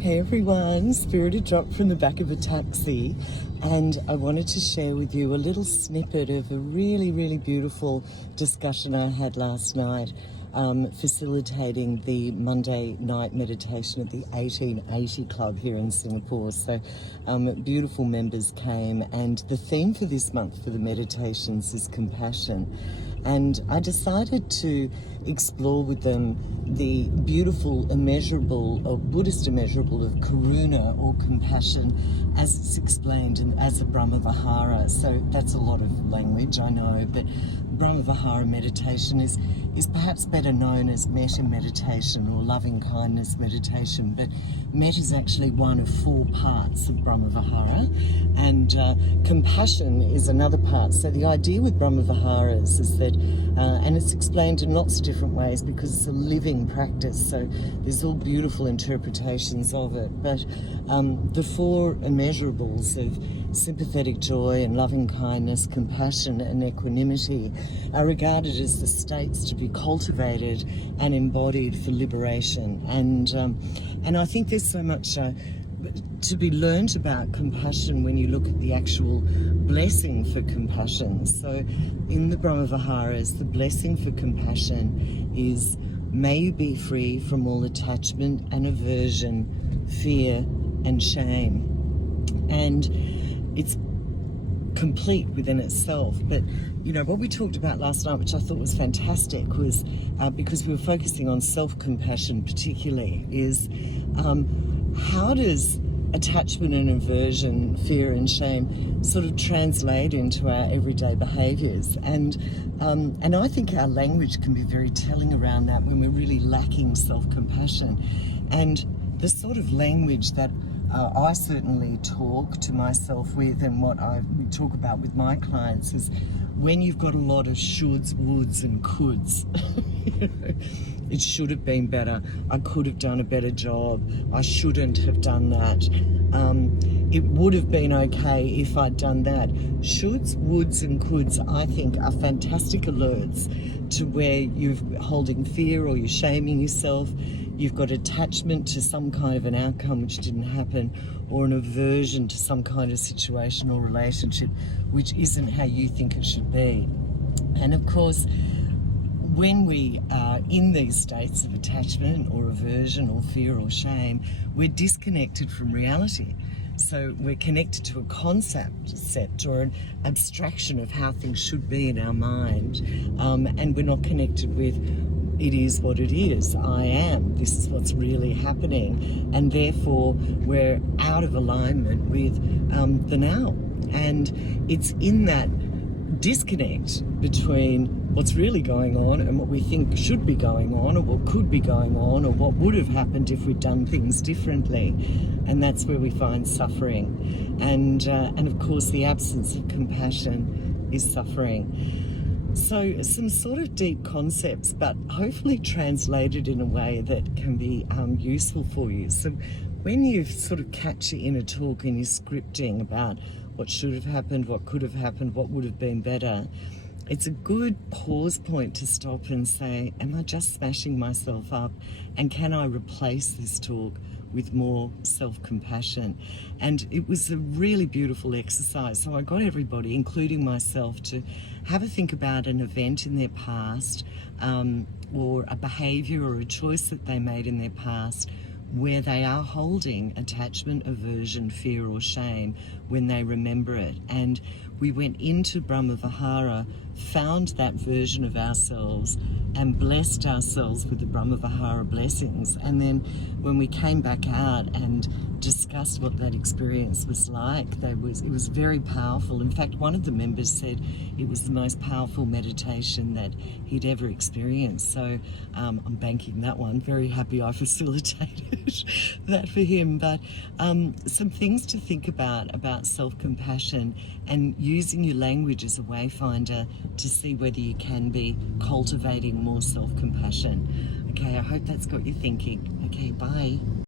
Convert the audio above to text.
Hey everyone, Spirited dropped from the back of a taxi, and I wanted to share with you a little snippet of a really beautiful discussion I had last night, facilitating the Monday night meditation at the 1880 Club here in Singapore. So beautiful members came, and the theme for this month for the meditations is compassion. And I decided to explore with them the beautiful immeasurable, or Buddhist immeasurable, of karuna, or compassion, as it's explained as a Brahma-vihara. So that's a lot of language, I know, but Brahma-vihara meditation is perhaps better known as metta meditation or loving kindness meditation, but metta is actually one of 4 parts of Brahma-vihara, and compassion is another part. So the idea with Brahma-viharas is that, and it's explained in lots of different ways because it's a living practice, so there's all beautiful interpretations of it, but the 4 immeasurables of sympathetic joy and loving kindness, compassion and equanimity are regarded as the states to be cultivated and embodied for liberation. And I think there's so much to be learnt about compassion when you look at the actual blessing for compassion. So in the Brahma-viharas, the blessing for compassion is, may you be free from all attachment and aversion, fear and shame. And it's complete within itself. But you know, what we talked about last night, which I thought was fantastic, was because we were focusing on self-compassion particularly, is how does attachment and aversion, fear and shame sort of translate into our everyday behaviours? And I think our language can be very telling around that when we're really lacking self-compassion. And the sort of language that I certainly talk to myself with, and what I talk about with my clients, is when you've got a lot of shoulds, woulds and coulds. You know, it should have been better. I could have done a better job. I shouldn't have done that. It would have been okay if I'd done that. Shoulds, woulds and coulds, I think, are fantastic alerts to where you're holding fear or you're shaming yourself. You've got attachment to some kind of an outcome which didn't happen, or an aversion to some kind of situation or relationship which isn't how you think it should be. And of course, when we are in these states of attachment or aversion or fear or shame, we're disconnected from reality. So we're connected to a concept or an abstraction of how things should be in our mind, and we're not connected with it is what it is. I am. This is what's really happening. And therefore, we're out of alignment with the now. And it's in that disconnect between what's really going on and what we think should be going on, or what could be going on, or what would have happened if we'd done things differently. And that's where we find suffering. And of course, the absence of compassion is suffering. So some sort of deep concepts, but hopefully translated in a way that can be useful for you. So when you sort of catch your inner talk and you're scripting about what should have happened, what could have happened, what would have been better, it's a good pause point to stop and say, am I just smashing myself up? And can I replace this talk with more self-compassion? And it was a really beautiful exercise. So I got everybody, including myself, to have a think about an event in their past, or a behaviour or a choice that they made in their past where they are holding attachment, aversion, fear or shame when they remember it. And we went into Brahma-vihara, found that version of ourselves and blessed ourselves with the Brahma-vihara blessings. And then when we came back out and discussed what that experience was like, it was very powerful. In fact, one of the members said it was the most powerful meditation that he'd ever experienced. So I'm banking that one. Very happy I facilitated that for him. But some things to think about self-compassion, and using your language as a wayfinder to see whether you can be cultivating more self-compassion. Okay, I hope that's got you thinking. Okay, bye.